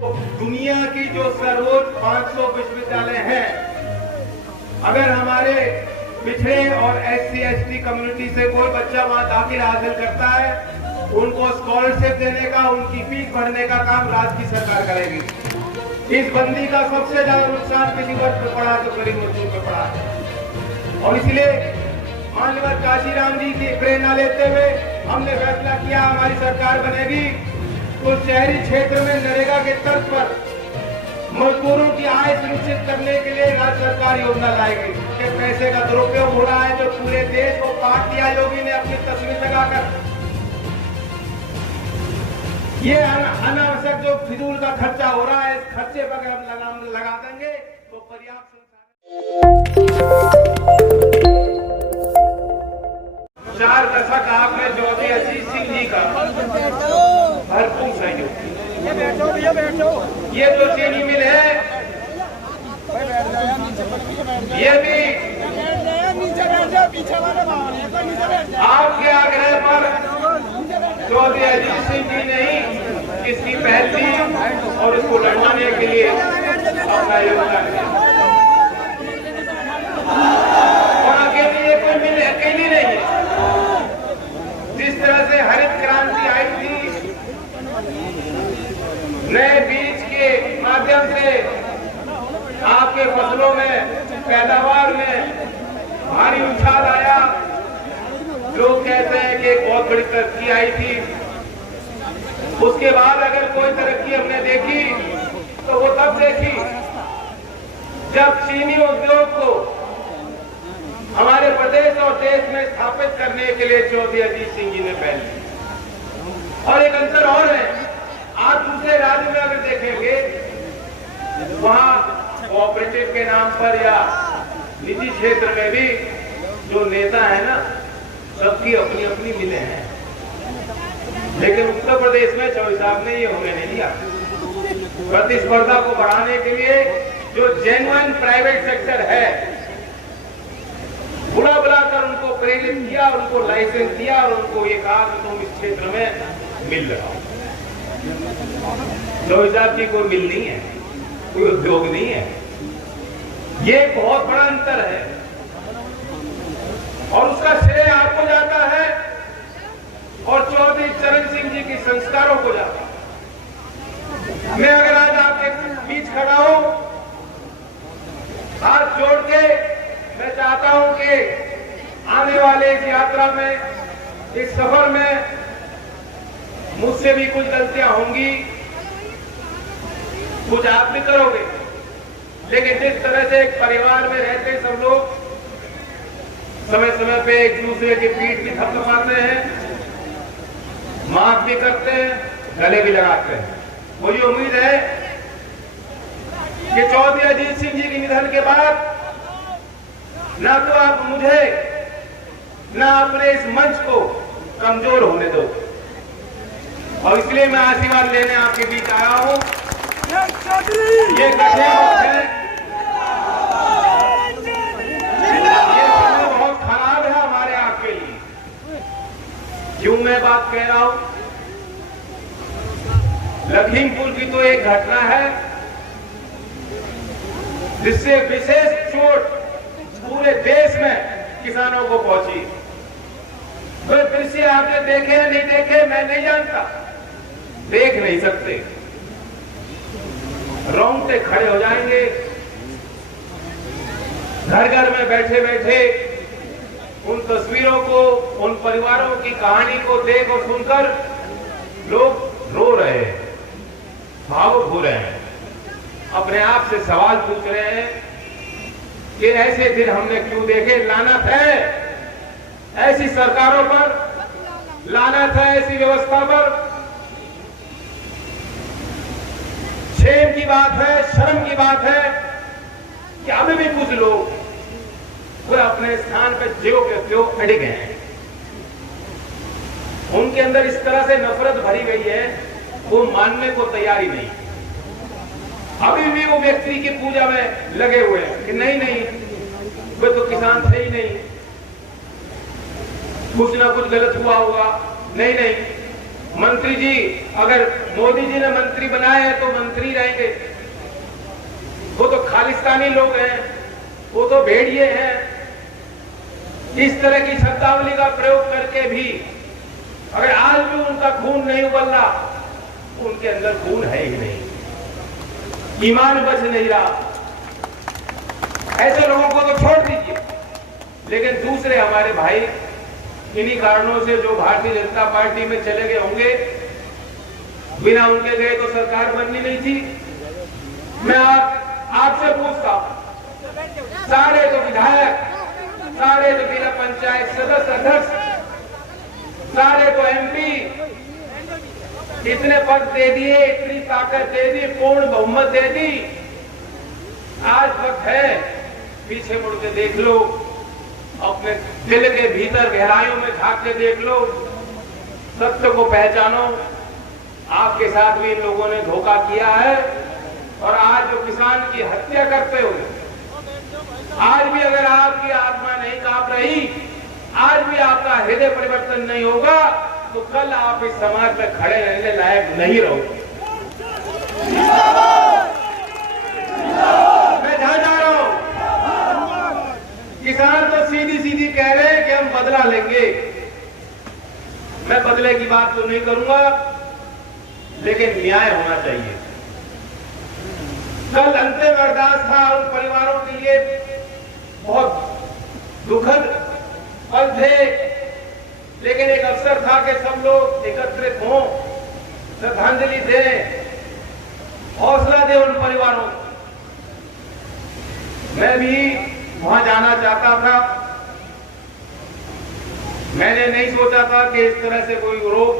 दुनिया की जो सर्वोच्च 500 विश्वविद्यालय हैं, अगर हमारे पिछड़े और SC/ST कम्युनिटी से कोई बच्चा वहां दाखिला हासिल करता है, उनको स्कॉलरशिप देने का, उनकी फीस भरने का काम राज्य की सरकार करेगी। इस बंदी का सबसे ज्यादा नुकसान किसी वर्ग पे पड़ा तो गरीब मजदूर पे पड़ा है। और इसलिए माननीय काशीराम जी की प्रेरणा लेते हुए हमने फैसला किया, हमारी सरकार बनेगी तो शहरी क्षेत्र में नरेगा के तर्ज पर मजदूरों की आय सुनिश्चित करने के लिए राज्य सरकार योजना लाएगी। कि पैसे का दुरुपयोग हो रहा है, जो पूरे देश को काट दिया योगी ने अपनी तस्वीर लगाकर। ये अनावश्यक जो फिजूल का खर्चा हो रहा है, इस खर्चे पर अगर हम लगा देंगे तो पर्याप्त चार दशक आपने ज्योति अजीत सिंह जी का भरपूर सहयोग। ये जो चीनी मिल है, ये भी आपके आग्रह पर ज्योति अजीत सिंह जी ने ही इसकी पहल की और इसको लड़वाने के लिए अपना योगदान दिया। और अकेली कोई मिल अकेली नहीं है। जिस तरह से हरित क्रांति आई थी, नए बीज के माध्यम से आपके फसलों में पैदावार में भारी उछाल आया। लोग कहते हैं कि एक बहुत बड़ी तरक्की आई थी। उसके बाद अगर कोई तरक्की हमने देखी तो वो तब देखी जब चीनी उद्योग को हमारे प्रदेश और देश में स्थापित करने के लिए ज्योति अजीत सिंह जी ने पहल की। और एक अंतर और है, आप दूसरे राज्य में अगर देखेंगे, वहां कोऑपरेटिव के नाम पर या निजी क्षेत्र में भी जो नेता है ना, सबकी अपनी अपनी मिलें हैं। लेकिन उत्तर प्रदेश में चौधरी साहब ने ये होने नहीं दिया। प्रतिस्पर्धा को बढ़ाने के लिए जो जेन्युइन प्राइवेट सेक्टर है, बुलाकर उनको प्रेरित किया, उनको लाइसेंस दिया और उनको ये कहा कि तुम इस क्षेत्र में मिल लगाओ। चौधरी साहब की कोई मिल नहीं है, कोई उद्योग नहीं है। ये बहुत बड़ा अंतर है और उसका श्रेय आपको जाता है और चौधरी चरण सिंह जी के संस्कारों को जाता है। मैं अगर आज आपके बीच खड़ा हूं, हाथ जोड़ के मैं चाहता हूं कि आने वाले इस यात्रा में, इस सफर में मुझसे भी कुछ गलतियां होंगी, कुछ आप भी करोगे, लेकिन जिस तरह से एक परिवार में रहते सब लोग समय समय पे एक दूसरे की पीठ भी थपथपाते हैं, माफ भी करते हैं, गले भी लगाते हैं। मुझे उम्मीद है कि चौधरी अजीत सिंह जी के निधन के बाद ना तो आप मुझे ना अपने इस मंच को कमजोर होने दो। और इसलिए मैं आशीर्वाद लेने आपके बीच आया हूं। ये कठिन वक्त है, ये समय बहुत खराब है हमारे आपके लिए। क्यों मैं बात कह रहा हूं? लखीमपुर की तो एक घटना है जिससे विशेष चोट पूरे देश में किसानों को पहुंची। तो दृश्य आपने देखे या नहीं देखे मैं नहीं जानता, देख नहीं सकते, रोंगटे खड़े हो जाएंगे। घर घर में बैठे बैठे उन तस्वीरों को, उन परिवारों की कहानी को देख और सुनकर लोग रो रहे हैं, भावुक हो रहे हैं, अपने आप से सवाल पूछ रहे हैं कि ऐसे दिन हमने क्यों देखे। लानत है ऐसी सरकारों पर, लानत है ऐसी व्यवस्था पर। शेम की बात है, शर्म की बात है कि अभी भी कुछ लोग वो अपने स्थान पर ज्यों के त्यों अड़े गए हैं। उनके अंदर इस तरह से नफरत भरी गई है, वो मानने को तैयार ही नहीं। अभी भी वो व्यक्ति की पूजा में लगे हुए हैं कि नहीं नहीं, वे तो किसान थे ही नहीं, कुछ ना कुछ गलत हुआ होगा। नहीं नहीं, मंत्री जी, अगर मोदी जी ने मंत्री बनाए हैं तो मंत्री खालिस्तानी लोग हैं, वो तो भेड़िए हैं। इस तरह की शब्दावली का प्रयोग करके भी अगर आज भी उनका खून नहीं उबल रहा, उनके अंदर खून है ही नहीं, ईमान बच नहीं रहा। ऐसे लोगों को तो छोड़ दीजिए, लेकिन दूसरे हमारे भाई इन्हीं कारणों से जो भारतीय जनता पार्टी में चले गए होंगे, बिना उनके गए तो सरकार बननी नहीं थी। मैं आपसे पूछता हूं, सारे तो विधायक, सारे तो जिला पंचायत सदस्य अध्यक्ष, सारे तो एमपी, इतने पद दे दिए, इतनी ताकत दे दी, पूर्ण बहुमत दे दी। आज वक्त है पीछे मुड़ के देख लो, अपने दिल के भीतर गहराइयों में झांक के देख लो, सत्य को पहचानो। आपके साथ भी इन लोगों ने धोखा किया है, और आज जो किसान की हत्या करते हो, आज भी अगर आपकी आत्मा नहीं कांप रही, आज भी आपका हृदय परिवर्तन नहीं होगा, तो कल आप इस समाज में खड़े रहने लायक नहीं रहोगे। मैं जहां जा रहा हूं, किसान तो सीधी सीधी कह रहे हैं कि हम बदला लेंगे। मैं बदले की बात तो नहीं करूंगा, लेकिन न्याय होना चाहिए। कल अंतिम अरदास था, उन परिवारों के लिए बहुत दुखद पल थे, लेकिन एक अवसर था कि सब लोग एकत्रित हों, श्रद्धांजलि दें, हौसला दें उन परिवारों को। मैं भी वहां जाना चाहता था। मैंने नहीं सोचा था कि इस तरह से कोई रोक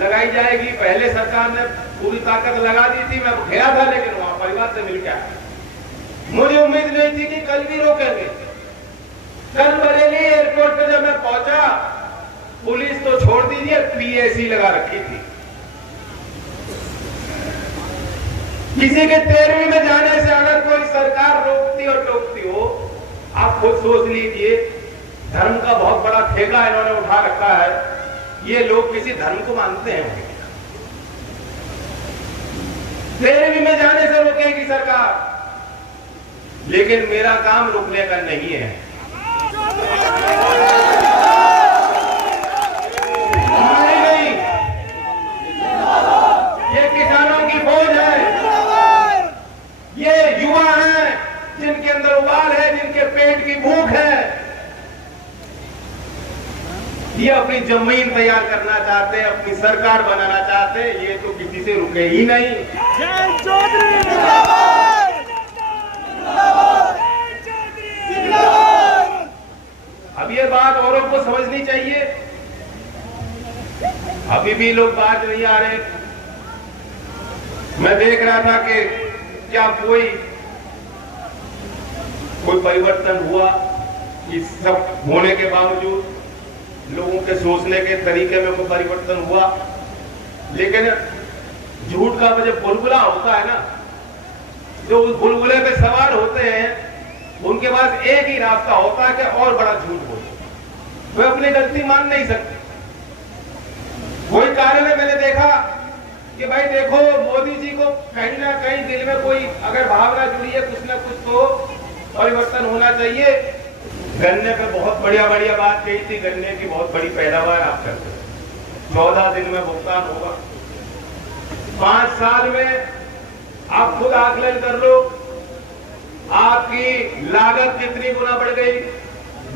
लगाई जाएगी। पहले सरकार ने पूरी ताकत लगा दी थी, मैं गया था, लेकिन वहां परिवार से मिल गया। मुझे उम्मीद नहीं थी कि कल भी रोकेंगे। कल बरेली एयरपोर्ट पे जब मैं पहुंचा, पुलिस तो छोड़ दीजिए, पीएसी लगा रखी थी। किसी के 13वीं में जाने से अगर कोई सरकार रोकती और टोकती हो, आप खुद सोच लीजिए, धर्म का बहुत बड़ा ठेका इन्होंने उठा रखा है। ये लोग किसी धर्म को मानते हैं? 13वीं में जाने से रोकेगी सरकार, लेकिन मेरा काम रुकने का नहीं है। हमारी नहीं, ये किसानों की फौज है, ये युवा हैं जिनके अंदर उबाल है, जिनके पेट की भूख है। ये अपनी जमीन तैयार करना चाहते हैं, अपनी सरकार बनाना चाहते हैं। ये तो किसी से रुके ही नहीं। अब ये बात औरों को समझनी चाहिए। अभी भी लोग बात नहीं आ रहे। मैं देख रहा था कि क्या कोई परिवर्तन हुआ। इस सब होने के बावजूद लोगों के सोचने के तरीके में कोई परिवर्तन हुआ। लेकिन झूठ का जब बुलबुला होता है ना, जो उस बुलबुले पे सवार होते हैं, उनके पास एक ही रास्ता होता है कि और बड़ा झूठ बोले। वे अपनी गलती मान नहीं सकते। वही कारण है, मैंने देखा कि भाई देखो, मोदी जी को कहीं ना कहीं दिल में कोई अगर भावना जुड़ी है, कुछ ना कुछ तो परिवर्तन होना चाहिए। गन्ने पे बहुत बढ़िया बढ़िया बात कही थी, गन्ने की बहुत बड़ी पैदावार आप करते हैं, 14 दिन में भुगतान होगा। 5 साल में आप खुद आकलन कर लो, आपकी लागत कितनी गुना बढ़ गई।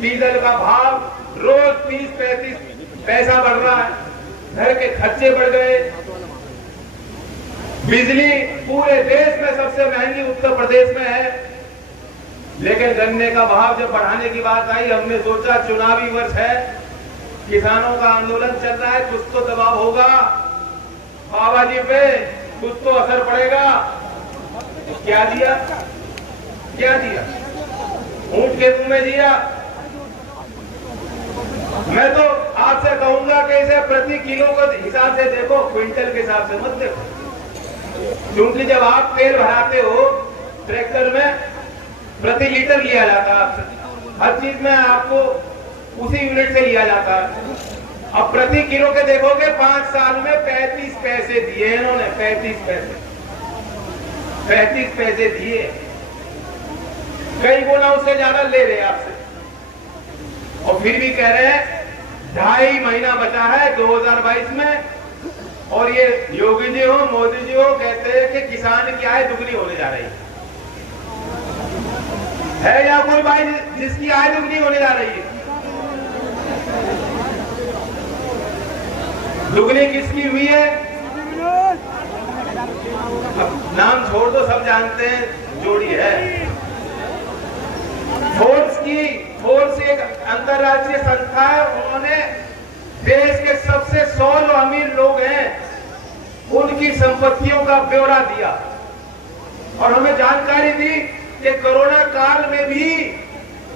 डीजल का भाव रोज 30-35 पैसा बढ़ रहा है, घर के खर्चे बढ़ गए। बिजली पूरे देश में सबसे महंगी उत्तर प्रदेश में है, लेकिन गन्ने का भाव जब बढ़ाने की बात आई, हमने सोचा चुनावी वर्ष है, किसानों का आंदोलन चल रहा है, कुछ तो दबाव होगा बाबा जी पे, कुछ तो असर पड़ेगा। क्या दिया? क्या दिया? ऊंट के मुंह में दिया। मैं तो आपसे कहूंगा कि इसे प्रति किलो के हिसाब से देखो, क्विंटल के हिसाब से मत देखो। क्योंकि जब आप तेल भराते हो ट्रैक्टर में, प्रति लीटर लिया जाता है आपसे, हर चीज में आपको उसी यूनिट से लिया जाता है। अब प्रति किलो के देखोगे, 5 साल में 35 पैसे दिए इन्होंने, 35 पैसे दिए। कई गुना उससे ज्यादा ले रहे हैं आपसे, और फिर भी कह रहे हैं 2.5 महीना बचा है 2022 में, और ये योगी जी हो मोदी जी हो कहते हैं कि किसान की आय दुगनी होने जा रही है या कोई भाई जिसकी आय दुगनी होने जा रही है? दुगनी किसकी हुई है? अब नाम छोड़ दो, सब जानते हैं जोड़ी है। फोर्स एक अंतरराष्ट्रीय संस्था है, उन्होंने देश के सबसे 100 जो अमीर लोग हैं उनकी संपत्तियों का ब्यौरा दिया, और हमें जानकारी दी कि कोरोना काल में भी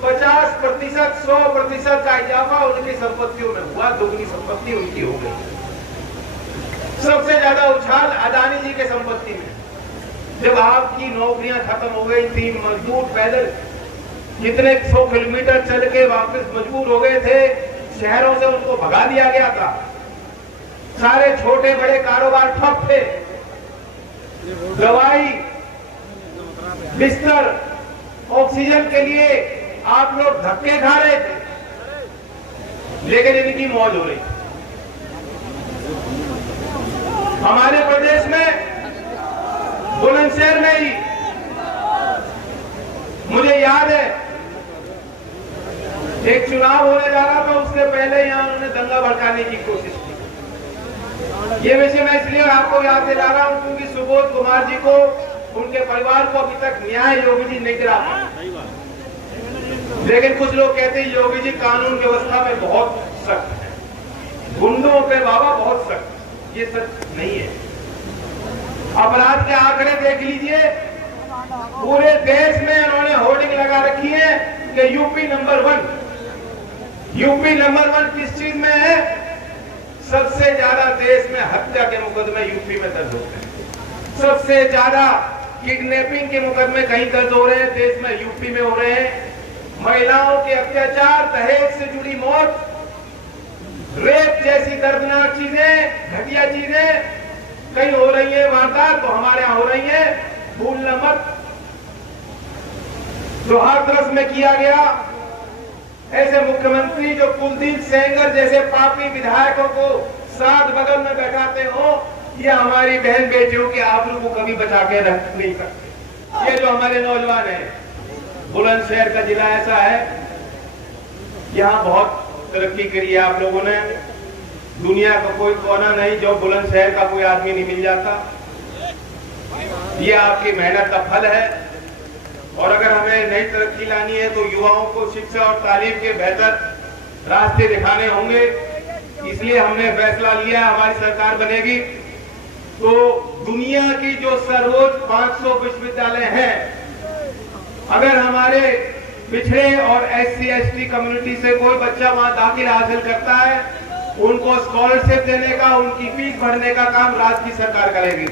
50%, 100% का इजाफा उनकी संपत्तियों में हुआ, दुगनी संपत्ति उनकी हो गई। सबसे ज्यादा उछाल अदानी जी के संपत्ति में। जब आपकी नौकरियां खत्म हो गई थी, मजदूर पैदल जितने 100 किलोमीटर चल के वापस मजबूर हो गए थे, शहरों से उनको भगा दिया गया था, सारे छोटे बड़े कारोबार ठप थे, दवाई, बिस्तर, ऑक्सीजन के लिए आप लोग धक्के खा रहे थे, लेकिन इनकी मौज हो रही। हमारे प्रदेश में बुलंदशहर में ही मुझे याद है एक चुनाव होने जा रहा था, उससे पहले यहां उन्होंने दंगा भड़काने की कोशिश की। ये विषय मैं इसलिए आपको याद दिला रहा हूं क्योंकि सुबोध कुमार जी को, उनके परिवार को अभी तक न्याय योगी जी नहीं दिला पाए। लेकिन कुछ लोग कहते हैं योगी जी कानून व्यवस्था में बहुत सख्त है, गुंडों पे बाबा बहुत सख्त। ये सच नहीं है। अपराध के आंकड़े देख लीजिए, पूरे देश में उन्होंने होर्डिंग लगा रखी है कि यूपी नंबर 1। यूपी नंबर 1 किस चीज में है? सबसे ज्यादा देश में हत्या के मुकदमे यूपी में दर्ज होते हैं, सबसे ज्यादा किडनैपिंग के मुकदमे कहीं दर्ज हो रहे हैं देश में, यूपी में हो रहे हैं। महिलाओं के अत्याचार, दहेज से जुड़ी मौत, रेप जैसी दर्दनाक चीजें, घटिया चीजें कहीं हो रही है वारदात, तो हमारे यहां हो रही है। भूलना मत, जो हाथरस में किया गया, ऐसे मुख्यमंत्री जो कुलदीप सेंगर जैसे पापी विधायकों को साथ बगल में बैठाते हो, ये हमारी बहन बेटियों के आबरू को कभी बचा के रख नहीं सकते। ये जो हमारे नौजवान हैं, बुलंदशहर का जिला ऐसा है, यहाँ बहुत तरक्की करी है आप लोगों ने। दुनिया का कोई कोना नहीं जो बुलंदशहर का कोई आदमी नहीं मिल जाता। ये आपकी मेहनत का फल है, और अगर हमें नई तरक्की लानी है तो युवाओं को शिक्षा और तालीम के बेहतर रास्ते दिखाने होंगे। इसलिए हमने फैसला लिया, हमारी सरकार बनेगी तो दुनिया की जो सर्वोच्च 500 विश्वविद्यालय हैं, अगर हमारे पिछड़े और SC/ST कम्युनिटी से कोई बच्चा वहां दाखिला हासिल करता है, उनको स्कॉलरशिप देने का, उनकी फीस भरने का काम राज्य की सरकार करेगी।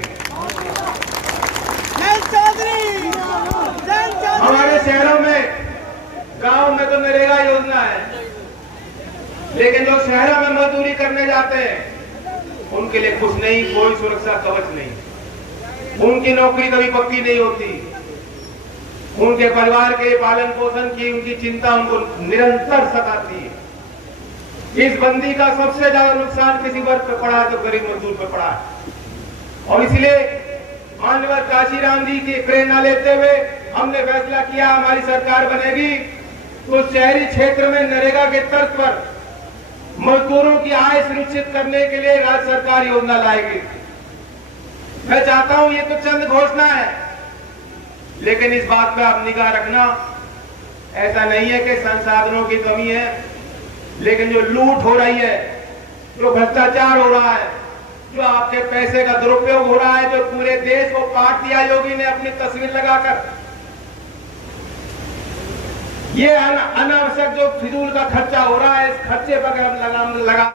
हमारे शहरों में, गांव में तो नरेगा योजना है, लेकिन जो शहरों में मजदूरी करने जाते हैं उनके लिए कुछ नहीं, कोई सुरक्षा कवच नहीं, उनकी नौकरी कभी पक्की नहीं होती, उनके परिवार के पालन पोषण की उनकी चिंता उनको निरंतर सताती है। इस बंदी का सबसे ज्यादा नुकसान किसी वर्ग पे पड़ा है तो गरीब मजदूर पे पड़ा है, और इसलिए माननीय काशीराम जी की प्रेरणा लेते हुए हमने फैसला किया, हमारी सरकार बनेगी तो शहरी क्षेत्र में नरेगा के तर्ज पर मजदूरों की आय सुनिश्चित करने के लिए राज्य सरकार योजना लाएगी। मैं चाहता हूं, ये तो चंद घोषणा है, लेकिन इस बात पे आप निगाह रखना, ऐसा नहीं है कि संसाधनों की कमी है, लेकिन जो लूट हो रही है, जो भ्रष्टाचार हो रहा है, जो आपके पैसे का दुरुपयोग हो रहा है, जो पूरे देश को काट दिया योगी ने अपनी तस्वीर लगाकर, ये अनावश्यक जो फिजूल का खर्चा हो रहा है, इस खर्चे पर लगाम लगा